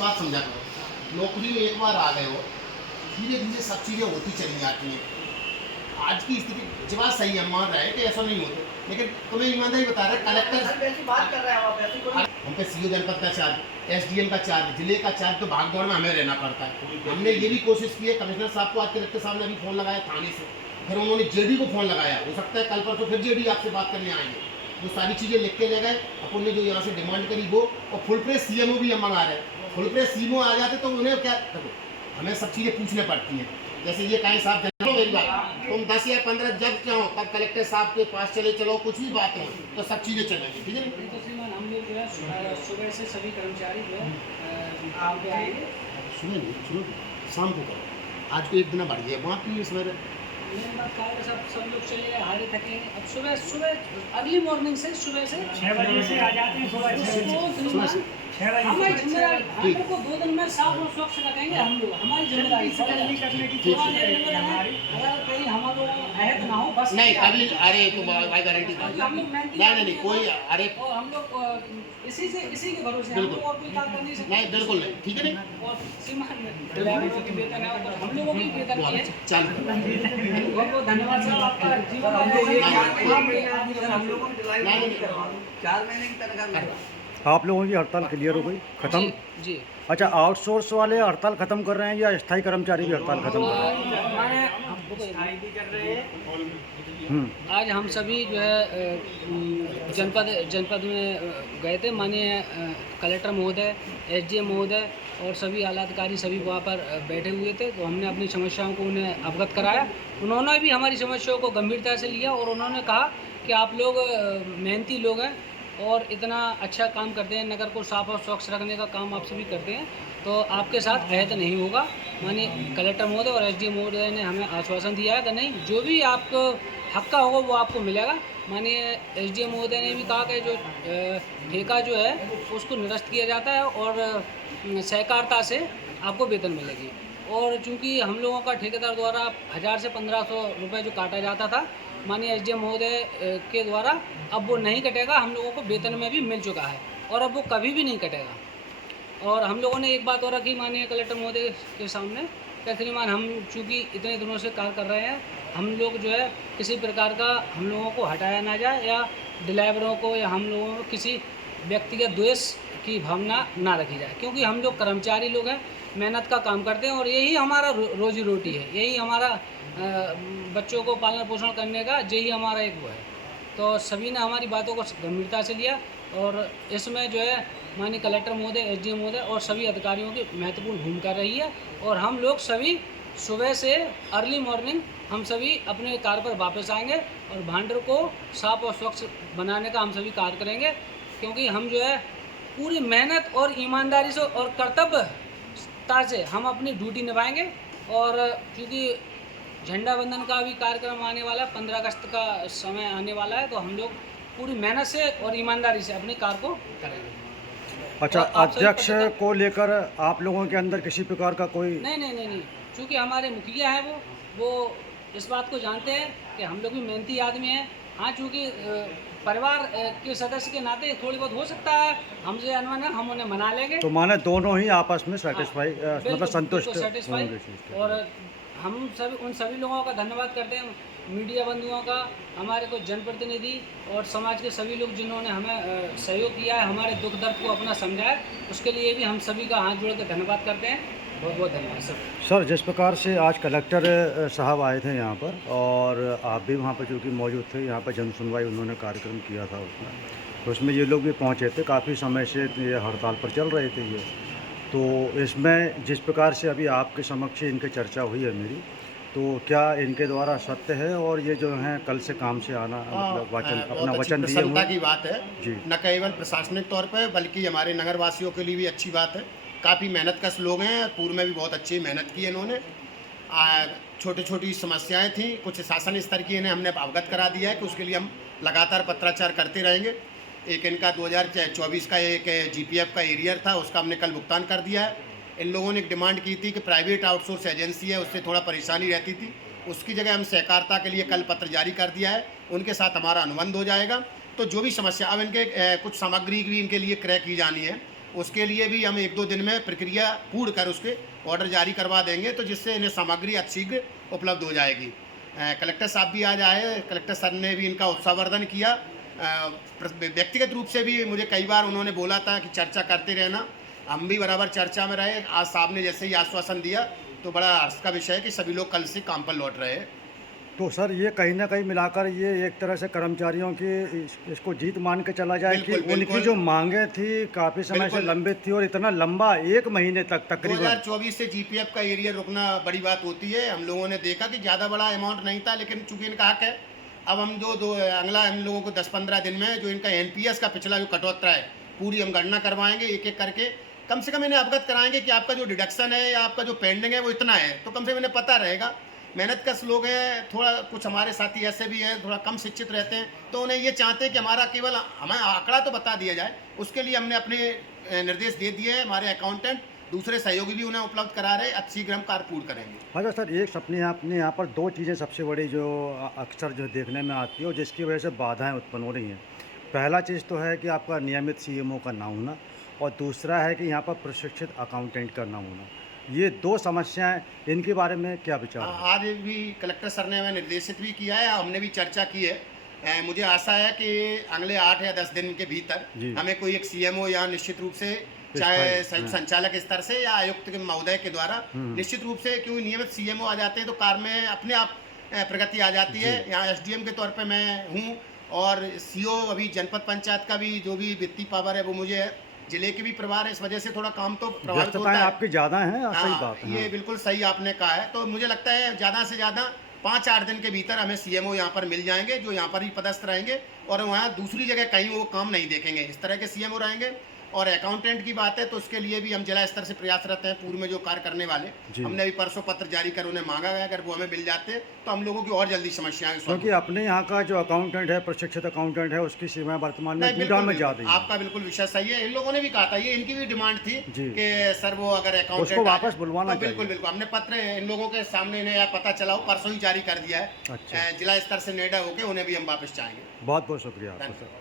बात समझा करो, नौकरी में एक बार आ गए हो, धीरे धीरे सब चीज़ें होती चली जाती हैं। आज की स्थिति जवाब सही है, मान रहा है कि ऐसा नहीं होता, लेकिन तुम्हें ईमानदारी बता रहे कलेक्टर ऐसी बात कर रहे हैं आप, ऐसी कोई हम पे सीओ जनपद का चार्ज, एसडीएम का चार्ज, जिले का चार्ज, तो भाग दौड़ में हमें रहना पड़ता है। हमने ये भी कोशिश की है, कमिश्नर साहब को आज कलेक्टर साहब ने अभी फ़ोन लगाया थाने से, फिर उन्होंने जेडी को फ़ोन लगाया, हो सकता है कल पर तो फिर जेडी आपसे बात करने आएंगे। वो सारी चीज़ें लिख के ले गए, अपन ने जो यहाँ से डिमांड करी वो, और फुल प्रेस सीएमओ भी हम मंगा रहे हैं। फुल प्रेस सीएमओ आ जाते तो उन्हें क्या, देखो हमें सब चीज़ें पूछने पड़ती हैं। जैसे ये कहें साहब जानो मेरी बात, तुम 10 या 15 जब चाहो तब कलेक्टर साहब के पास चले चलो, कुछ भी बात हो तो सब चीज़ें चलेंगी, ठीक है ना। तो श्रीमान हम लोग जो है सुबह से सभी कर्मचारी जो है काम पे आएंगे। सुनो शाम को करो, आज को एक दिन बढ़ गया, वहाँ की सवेरे मेन बात क्या है, सब लोग चले गए हारे थके। अब सुबह अर्ली मॉर्निंग से सुबह से 6 बजे से आ जाते हैं, सुबह 6 बजे हमारी जिम्मेदारी, हम को 2 दिन में साफ और स्वच्छ रखेंगे हम लोग, हमारी जिम्मेदारी करने की अगर कहीं हम लोग अहद ना हो बस नहीं अभी, अरे तो भाई गारंटी हम लोग नहीं कोई, अरे और हम लोग इसी के भरोसे हम लोग और कोई काम कर नहीं सकते। नहीं बिल्कुल नहीं, ठीक है नहीं। और सीमान ड्राइवरों की वेतन है और हम लोगों की वेतन की है। चल बहुत बहुत धन्यवाद साहब, आपका जीवन हम लोगों को जुलाई में नहीं करवाओ, 4 महीने की तनख्वाह आप लोगों की हड़ताल क्लियर हो गई, खत्म? जी अच्छा, आउटसोर्स वाले हड़ताल खत्म कर रहे हैं या स्थायी कर्मचारी भी हड़ताल खत्म कर रहे हैं? आज हम सभी जो है जनपद में गए थे। माननीय कलेक्टर महोदय, एसडीएम महोदय और सभी आलाधिकारी सभी वहाँ पर बैठे हुए थे, तो हमने अपनी समस्याओं को उन्हें अवगत कराया। उन्होंने भी हमारी समस्याओं को गंभीरता से लिया और उन्होंने कहा कि आप लोग मेहनती लोग हैं और इतना अच्छा काम करते हैं, नगर को साफ और स्वच्छ रखने का काम आप सभी करते हैं, तो आपके साथ अहद नहीं होगा। माननीय कलेक्टर महोदय और एसडीएम महोदय ने हमें आश्वासन दिया है कि नहीं, जो भी आपको हक का होगा वो आपको मिलेगा। माननीय एसडीएम महोदय ने भी कहा कि जो ठेका जो है उसको निरस्त किया जाता है और सहकारिता से आपको वेतन मिलेगी। और चूँकि हम लोगों का ठेकेदार द्वारा 1000 से 1500 रुपये जो काटा जाता था, माननीय एसडीएम महोदय के द्वारा अब वो नहीं कटेगा, हम लोगों को वेतन में भी मिल चुका है और अब वो कभी भी नहीं कटेगा। और हम लोगों ने एक बात और रखी माननीय कलेक्टर महोदय के सामने कि श्रीमान, हम चूँकि इतने दिनों से कार्य कर रहे हैं, हम लोग जो है किसी प्रकार का हम लोगों को हटाया ना जाए या ड्राइवरों को या हम लोगों को किसी व्यक्तिगत द्वेष की भावना ना रखी जाए, क्योंकि हम लोग कर्मचारी लोग हैं, मेहनत का काम करते हैं और यही हमारा रोजी रोटी है, यही हमारा बच्चों को पालन पोषण करने का यही हमारा एक वो है। तो सभी ने हमारी बातों को गंभीरता से लिया और इसमें जो है माननीय कलेक्टर महोदय, एसडीएम महोदय और सभी अधिकारियों की महत्वपूर्ण भूमिका रही है। और हम लोग सभी सुबह से अर्ली मॉर्निंग हम सभी अपने कार्य पर वापस आएंगे और भांडर को साफ और स्वच्छ बनाने का हम सभी कार्य करेंगे, क्योंकि हम जो है पूरी मेहनत और ईमानदारी से और कर्तव्यता से हम अपनी ड्यूटी निभाएंगे। और क्योंकि झंडा वंदन का भी कार्यक्रम आने वाला है, 15 अगस्त का समय आने वाला है, तो हम लोग पूरी मेहनत से और ईमानदारी से अपने कार्य को करेंगे। अच्छा, अध्यक्ष को लेकर आप लोगों के अंदर किसी प्रकार का कोई नहीं, चूँकि हमारे मुखिया हैं वो इस बात को जानते हैं कि हम लोग भी मेहनती आदमी हैं। हाँ, चूँकि परिवार के सदस्य के नाते थोड़ी बहुत हो सकता है हमसे अनबन है, हम उन्हें मना लेंगे। तो माने दोनों ही आपस में सेटिस्फाई, मतलब संतुष्ट सेटिस्फाई। होंगे। और हम उन सभी लोगों का धन्यवाद करते हैं, मीडिया बंधुओं का, हमारे को जनप्रतिनिधि और समाज के सभी लोग जिन्होंने हमें सहयोग किया है, हमारे दुख दर्द को अपना समझा है, उसके लिए भी हम सभी का हाथ जोड़ कर धन्यवाद करते हैं। बहुत बहुत धन्यवाद सर। जिस प्रकार से आज कलेक्टर साहब आए थे यहाँ पर और आप भी वहाँ पर चूँकि मौजूद थे, यहाँ पर जन सुनवाई उन्होंने कार्यक्रम किया था उसमें, तो उसमें ये लोग भी पहुँचे थे, काफ़ी समय से ये हड़ताल पर चल रहे थे ये। तो इसमें जिस प्रकार से अभी आपके समक्ष इनके चर्चा हुई है मेरी, तो क्या इनके द्वारा सत्य है और ये जो हैं कल से काम से आना, मतलब अपना वचन दिए हुए की बात है जी, न केवल प्रशासनिक तौर पर बल्कि हमारे नगरवासियों के लिए भी अच्छी बात है। काफ़ी मेहनत कश लोग हैं, पूर्व में भी बहुत अच्छी मेहनत की इन्होंने। छोटी छोटी समस्याएं थी, कुछ शासन स्तर की इन्हें हमने अवगत करा दिया है कि उसके लिए हम लगातार पत्राचार करते रहेंगे। एक इनका 2024 का एक जीपीएफ का एरियर था, उसका हमने कल भुगतान कर दिया है। इन लोगों ने एक डिमांड की थी कि प्राइवेट आउटसोर्स एजेंसी है, उससे थोड़ा परेशानी रहती थी, उसकी जगह हम सहकारिता के लिए कल पत्र जारी कर दिया है, उनके साथ हमारा अनुबंध हो जाएगा। तो जो भी समस्या, अब इनके कुछ सामग्री भी इनके लिए क्रय की जानी है, उसके लिए भी हम 1-2 दिन में प्रक्रिया पूर्ण कर उसके ऑर्डर जारी करवा देंगे, तो जिससे इन्हें सामग्री अतिशीघ्र उपलब्ध हो जाएगी। कलेक्टर साहब भी आज आए, कलेक्टर सर ने भी इनका उत्साहवर्धन किया। व्यक्तिगत रूप से भी मुझे कई बार उन्होंने बोला था कि चर्चा करते रहना, हम भी बराबर चर्चा में रहे। आज साहब ने जैसे ही आश्वासन दिया तो बड़ा हर्ष का विषय है कि सभी लोग कल से काम पर लौट रहे हैं। तो सर ये कहीं ना कहीं मिलाकर ये एक तरह से कर्मचारियों की इसको जीत मान के चला जाए कि बिल्कुल, उनकी बिल्कुल। जो मांगे थी काफ़ी समय से बिल्कुल। लंबित थी और इतना लंबा 1 महीने तक तकरीबन 2024 से जीपीएफ का एरियर रुकना बड़ी बात होती है। हम लोगों ने देखा कि ज़्यादा बड़ा अमाउंट नहीं था, लेकिन चूंकि इनका हक है, अब हम जो अगला हम लोगों को 10-15 दिन में जो इनका एनपीएस का पिछला जो कटौता है पूरी हम गणना करवाएंगे, एक एक करके कम से कम इन्हें अवगत कराएंगे कि आपका जो डिडक्शन है या आपका जो पेंडिंग है वो इतना है, तो कम से कम इन्हें पता रहेगा। मेहनत कश लोग हैं, थोड़ा कुछ हमारे साथी ऐसे भी हैं थोड़ा कम शिक्षित रहते हैं, तो उन्हें ये चाहते हैं कि हमारा केवल हमें आंकड़ा तो बता दिया जाए। उसके लिए हमने अपने निर्देश दे दिए हैं। हमारे अकाउंटेंट दूसरे सहयोगी भी उन्हें उपलब्ध करा रहे हैं, अतिशीघ्र हम कार्य पूर्ण करेंगे। अच्छा सर, एक अपने यहाँ पर 2 चीज़ें सबसे बड़ी जो अक्सर जो देखने में आती है और जिसकी वजह से बाधाएं उत्पन्न हो रही हैं। पहला चीज़ तो है कि आपका नियमित सीएमओ का ना होना और दूसरा है कि यहाँ पर प्रशिक्षित अकाउंटेंट का ना होना। ये 2 समस्याएं, इनके बारे में क्या विचार है? आज भी कलेक्टर सर ने हमें निर्देशित भी किया है, हमने भी चर्चा की है। मुझे आशा है कि अगले 8 या 10 दिन के भीतर जी। हमें कोई एक सीएमओ या निश्चित रूप से चाहे संयुक्त संचालक स्तर से या आयुक्त के महोदय के द्वारा निश्चित रूप से, क्योंकि नियमित सीएमओ आ जाते हैं तो कार्य में अपने आप प्रगति आ जाती है। यहाँ एसडीएम के तौर पे मैं हूँ और सीओ अभी जनपद पंचायत का भी जो भी वित्तीय पावर है वो मुझे है, जिले के भी प्रभार है, इस वजह से थोड़ा काम तो प्रभावित होता है। आपकी ज़्यादा हैं, सही हाँ, बात है। ये बिल्कुल सही आपने कहा है। तो मुझे लगता है ज़्यादा से ज़्यादा 5-8 दिन के भीतर हमें सीएमओ यहाँ पर मिल जाएंगे, जो यहाँ पर ही पदस्थ रहेंगे और वहाँ दूसरी जगह कहीं वो काम नहीं देखेंगे। इस तरह के सीएमओ रहेंगे। और अकाउंटेंट की बात है तो उसके लिए भी हम जिला स्तर से प्रयासरत हैं। पूर्व में जो कार्य करने वाले, हमने अभी परसों पत्र जारी कर उन्हें मांगा गया, अगर वो हमें मिल जाते तो हम लोगों की और जल्दी समस्याएं सॉल्व। क्योंकि अपने यहाँ का जो अकाउंटेंट है, प्रशिक्षित अकाउंटेंट है, उसकी सीमाएं वर्तमान में गुड़ा में ज़्यादा है। आपका बिल्कुल विषय सही है। इन लोगों ने भी कहा था, ये इनकी भी डिमांड थी कि सर वो अगर अकाउंटेंट उसको वापस बुलवाना चाहिए। बिल्कुल बिल्कुल, हमने पत्र इन लोगों के सामने इन्हें पता चला हो परसों ही जारी कर दिया है। जिला स्तर से निर्णय होकर उन्हें भी हम वापस चाहेंगे। बहुत बहुत शुक्रिया आपका सर।